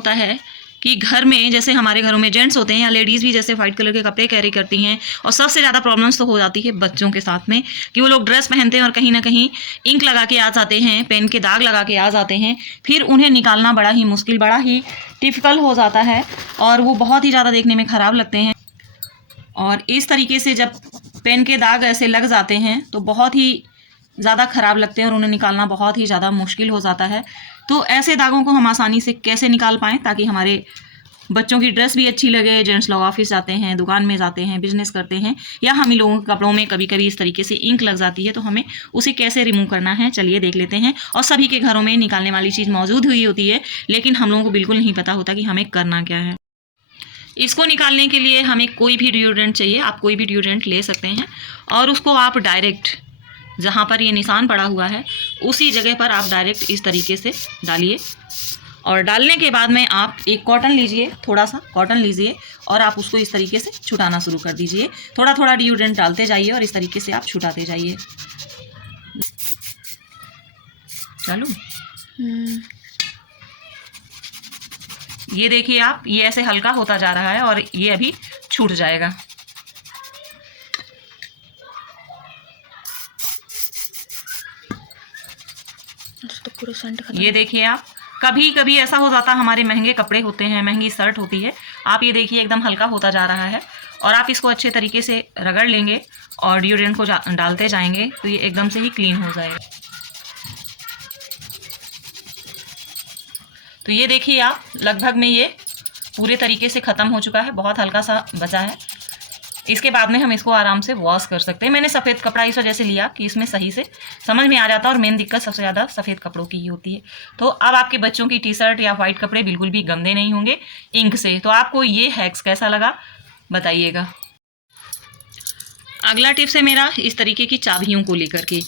होता है कि घर में, जैसे हमारे घरों में जेंट्स होते हैं या लेडीज़ भी जैसे वाइट कलर के कपड़े कैरी करती हैं, और सबसे ज़्यादा प्रॉब्लम्स तो हो जाती है बच्चों के साथ में कि वो लोग ड्रेस पहनते हैं और कहीं ना कहीं इंक लगा के आ जाते हैं, पेन के दाग लगा के आ जाते हैं, फिर उन्हें निकालना बड़ा ही मुश्किल, बड़ा ही डिफ़िकल्ट हो जाता है और वो बहुत ही ज़्यादा देखने में ख़राब लगते हैं। और इस तरीके से जब पेन के दाग ऐसे लग जाते हैं तो बहुत ही ज़्यादा ख़राब लगते हैं और उन्हें निकालना बहुत ही ज़्यादा मुश्किल हो जाता है। तो ऐसे दागों को हम आसानी से कैसे निकाल पाएँ ताकि हमारे बच्चों की ड्रेस भी अच्छी लगे। जेंट्स लोग ऑफिस जाते हैं, दुकान में जाते हैं, बिजनेस करते हैं, या हम ही लोगों के कपड़ों में कभी कभी इस तरीके से इंक लग जाती है, तो हमें उसे कैसे रिमूव करना है चलिए देख लेते हैं। और सभी के घरों में निकालने वाली चीज़ मौजूद हुई होती है, लेकिन हम लोगों को बिल्कुल नहीं पता होता कि हमें करना क्या है। इसको निकालने के लिए हमें कोई भी डिओड्रेंट चाहिए, आप कोई भी डिओड्रेंट ले सकते हैं और उसको आप डायरेक्ट जहाँ पर ये निशान पड़ा हुआ है उसी जगह पर आप डायरेक्ट इस तरीके से डालिए। और डालने के बाद में आप एक कॉटन लीजिए, थोड़ा सा कॉटन लीजिए और आप उसको इस तरीके से छुटाना शुरू कर दीजिए। थोड़ा थोड़ा डिओड्रेंट डालते जाइए और इस तरीके से आप छुटाते जाइए। चलो ये देखिए आप, ये ऐसे हल्का होता जा रहा है और ये अभी छूट जाएगा। तो पूरा सेंट खत्म। ये देखिए आप, कभी कभी ऐसा हो जाता है, हमारे महंगे कपड़े होते हैं, महंगी शर्ट होती है, आप ये देखिए एकदम हल्का होता जा रहा है और आप इसको अच्छे तरीके से रगड़ लेंगे और डिओड्रेंट को डालते जाएंगे तो ये एकदम से ही क्लीन हो जाएगा। तो ये देखिए आप, लगभग में ये पूरे तरीके से ख़त्म हो चुका है, बहुत हल्का सा बचा है। इसके बाद में हम इसको आराम से वॉश कर सकते हैं। मैंने सफ़ेद कपड़ा इस वजह से लिया कि इसमें सही से समझ में आ जाता है और मेन दिक्कत सबसे ज़्यादा सफ़ेद कपड़ों की ही होती है। तो अब आपके बच्चों की टी शर्ट या वाइट कपड़े बिल्कुल भी गंदे नहीं होंगे इंक से। तो आपको ये हैक्स कैसा लगा बताइएगा। अगला टिप्स है मेरा इस तरीके की चाबियों को लेकर के।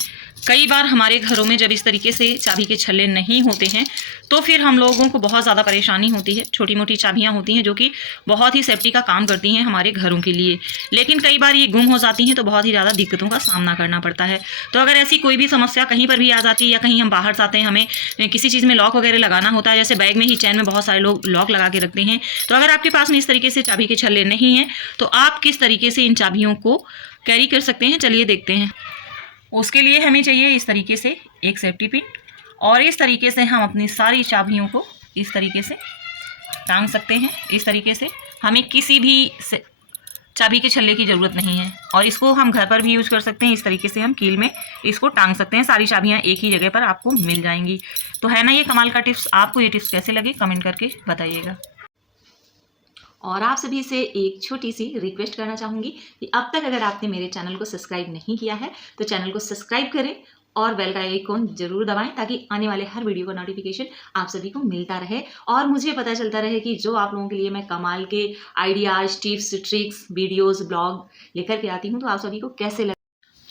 कई बार हमारे घरों में जब इस तरीके से चाबी के छल्ले नहीं होते हैं तो फिर हम लोगों को बहुत ज़्यादा परेशानी होती है। छोटी मोटी चाबियां होती हैं जो कि बहुत ही सेफ्टी का काम करती हैं हमारे घरों के लिए, लेकिन कई बार ये गुम हो जाती हैं तो बहुत ही ज़्यादा दिक्कतों का सामना करना पड़ता है। तो अगर ऐसी कोई भी समस्या कहीं पर भी आ जाती है या कहीं हम बाहर जाते हैं, हमें किसी चीज़ में लॉक वगैरह लगाना होता है, जैसे बैग में ही, चैन में बहुत सारे लोग लॉक लगा के रखते हैं, तो अगर आपके पास में इस तरीके से चाबी के छल्ले नहीं हैं तो आप किस तरीके से इन चाबियों को कैरी कर सकते हैं चलिए देखते हैं। उसके लिए हमें चाहिए इस तरीके से एक सेफ्टी पिन और इस तरीके से हम अपनी सारी चाबियों को इस तरीके से टांग सकते हैं। इस तरीके से हमें किसी भी चाबी के छल्ले की ज़रूरत नहीं है और इसको हम घर पर भी यूज़ कर सकते हैं। इस तरीके से हम कील में इसको टांग सकते हैं, सारी चाबियां एक ही जगह पर आपको मिल जाएंगी। तो है ना ये कमाल का टिप्स। आपको ये टिप्स कैसे लगे कमेंट करके बताइएगा। और आप सभी से एक छोटी सी रिक्वेस्ट करना चाहूँगी कि अब तक अगर आपने मेरे चैनल को सब्सक्राइब नहीं किया है तो चैनल को सब्सक्राइब करें और बेल का आइकॉन जरूर दबाएं ताकि आने वाले हर वीडियो का नोटिफिकेशन आप सभी को मिलता रहे और मुझे पता चलता रहे कि जो आप लोगों के लिए मैं कमाल के ideas, tips, tricks, videos, blog लेकर के आती हूँ तो आप सभी को कैसे लगे।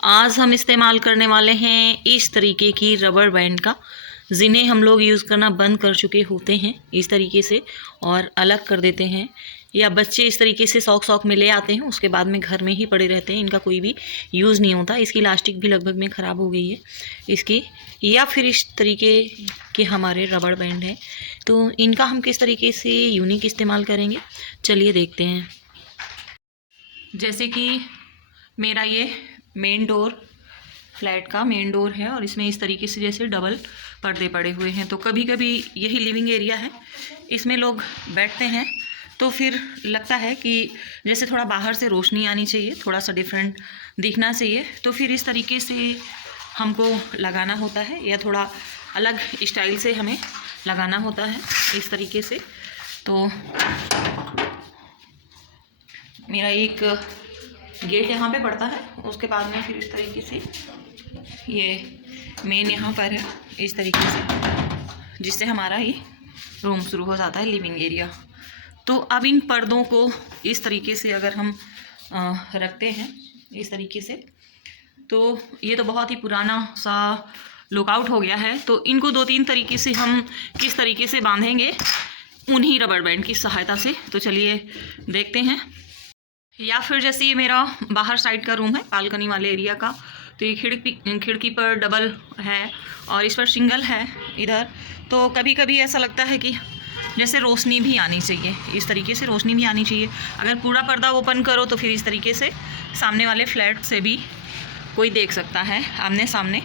आज हम इस्तेमाल करने वाले हैं इस तरीके की रबर बैंड का, जिन्हें हम लोग यूज़ करना बंद कर चुके होते हैं इस तरीके से और अलग कर देते हैं, या बच्चे इस तरीके से शौक में ले आते हैं, उसके बाद में घर में ही पड़े रहते हैं, इनका कोई भी यूज़ नहीं होता। इसकी इलास्टिक भी लगभग में ख़राब हो गई है इसकी। या फिर इस तरीके के हमारे रबड़ बैंड है, तो इनका हम किस तरीके से यूनिक इस्तेमाल करेंगे चलिए देखते हैं। जैसे कि मेरा ये मेन डोर, फ्लैट का मेन डोर है और इसमें इस तरीके से जैसे डबल पर्दे पड़े हुए हैं, तो कभी कभी यही लिविंग एरिया है, इसमें लोग बैठते हैं तो फिर लगता है कि जैसे थोड़ा बाहर से रोशनी आनी चाहिए, थोड़ा सा डिफरेंट दिखना चाहिए, तो फिर इस तरीके से हमको लगाना होता है या थोड़ा अलग स्टाइल से हमें लगाना होता है इस तरीके से। तो मेरा एक गेट यहाँ पे पड़ता है, उसके बाद में फिर इस तरीके से ये मेन यहाँ पर है इस तरीके से, जिससे हमारा ये रूम शुरू हो जाता है, लिविंग एरिया। तो अब इन पर्दों को इस तरीके से अगर हम रखते हैं इस तरीके से, तो ये तो बहुत ही पुराना सा लुकआउट हो गया है, तो इनको 2-3 तरीके से हम किस तरीके से बांधेंगे उन्हीं रबर बैंड की सहायता से, तो चलिए देखते हैं। या फिर जैसे ये मेरा बाहर साइड का रूम है, बालकनी वाले एरिया का, तो ये खिड़की पर डबल है और इस पर सिंगल है इधर। तो कभी कभी ऐसा लगता है कि जैसे रोशनी भी आनी चाहिए, इस तरीके से रोशनी भी आनी चाहिए। अगर पूरा पर्दा ओपन करो तो फिर इस तरीके से सामने वाले फ्लैट से भी कोई देख सकता है आमने सामने।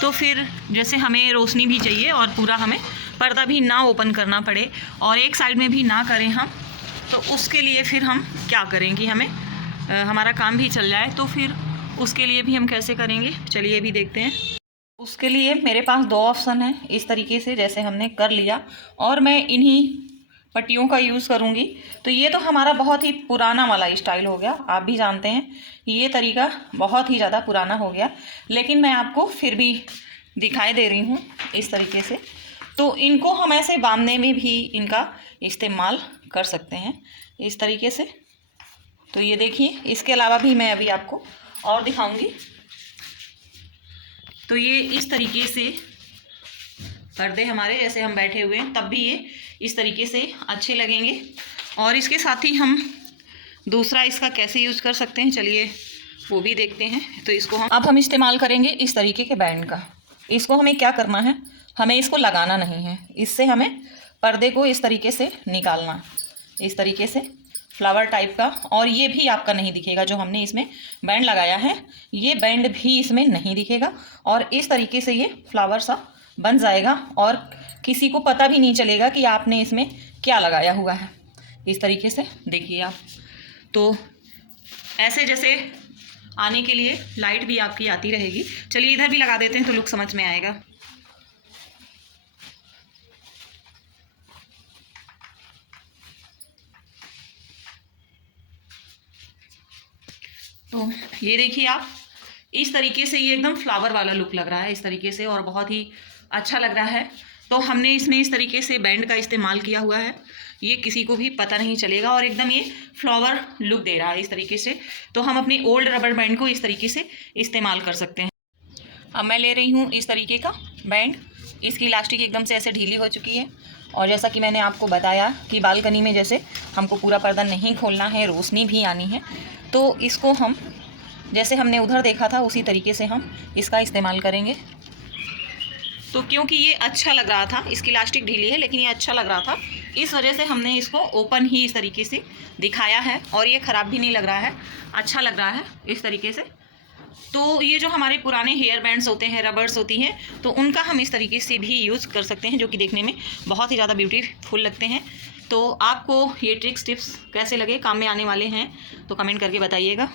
तो फिर जैसे हमें रोशनी भी चाहिए और पूरा हमें पर्दा भी ना ओपन करना पड़े और एक साइड में भी ना करें हम, तो उसके लिए फिर हम क्या करें कि हमें हमारा काम भी चल जाए। तो फिर उसके लिए भी हम कैसे करेंगे, चलिए भी देखते हैं। उसके लिए मेरे पास 2 ऑप्शन है। इस तरीके से जैसे हमने कर लिया और मैं इन्हीं पट्टियों का यूज़ करूँगी। तो ये तो हमारा बहुत ही पुराना वाला स्टाइल हो गया, आप भी जानते हैं ये तरीका बहुत ही ज़्यादा पुराना हो गया, लेकिन मैं आपको फिर भी दिखाई दे रही हूँ इस तरीके से। तो इनको हम ऐसे बांधने में भी इनका इस्तेमाल कर सकते हैं इस तरीके से। तो ये देखिए, इसके अलावा भी मैं अभी आपको और दिखाऊंगी। तो ये इस तरीके से पर्दे हमारे जैसे हम बैठे हुए हैं तब भी ये इस तरीके से अच्छे लगेंगे। और इसके साथ ही हम दूसरा इसका कैसे यूज़ कर सकते हैं, चलिए वो भी देखते हैं। तो इसको हम इस्तेमाल करेंगे इस तरीके के बैंड का। इसको हमें क्या करना है, हमें इसको लगाना नहीं है, इससे हमें पर्दे को इस तरीके से निकालना, इस तरीके से फ्लावर टाइप का। और ये भी आपका नहीं दिखेगा, जो हमने इसमें बैंड लगाया है ये बैंड भी इसमें नहीं दिखेगा। और इस तरीके से ये फ्लावर सा बन जाएगा और किसी को पता भी नहीं चलेगा कि आपने इसमें क्या लगाया हुआ है। इस तरीके से देखिए आप। तो ऐसे जैसे आने के लिए लाइट भी आपकी आती रहेगी। चलिए इधर भी लगा देते हैं तो लुक समझ में आएगा। तो ये देखिए आप, इस तरीके से ये एकदम फ्लावर वाला लुक लग रहा है इस तरीके से और बहुत ही अच्छा लग रहा है। तो हमने इसमें इस तरीके से बैंड का इस्तेमाल किया हुआ है, ये किसी को भी पता नहीं चलेगा और एकदम ये फ्लावर लुक दे रहा है इस तरीके से। तो हम अपने ओल्ड रबर बैंड को इस तरीके से इस्तेमाल कर सकते हैं। अब मैं ले रही हूँ इस तरीके का बैंड। इसकी इलास्टिक एकदम से ऐसे ढीली हो चुकी है और जैसा कि मैंने आपको बताया कि बालकनी में जैसे हमको पूरा पर्दा नहीं खोलना है, रोशनी भी आनी है, तो इसको हम जैसे हमने उधर देखा था उसी तरीके से हम इसका इस्तेमाल करेंगे। तो क्योंकि ये अच्छा लग रहा था, इसकी इलास्टिक ढीली है लेकिन ये अच्छा लग रहा था, इस वजह से हमने इसको ओपन ही इस तरीके से दिखाया है और ये ख़राब भी नहीं लग रहा है, अच्छा लग रहा है इस तरीके से। तो ये जो हमारे पुराने हेयर बैंड्स होते हैं, रबर्स होती हैं, तो उनका हम इस तरीके से भी यूज़ कर सकते हैं, जो कि देखने में बहुत ही ज़्यादा ब्यूटीफुल लगते हैं। तो आपको ये ट्रिक्स टिप्स कैसे लगे, काम में आने वाले हैं तो कमेंट करके बताइएगा।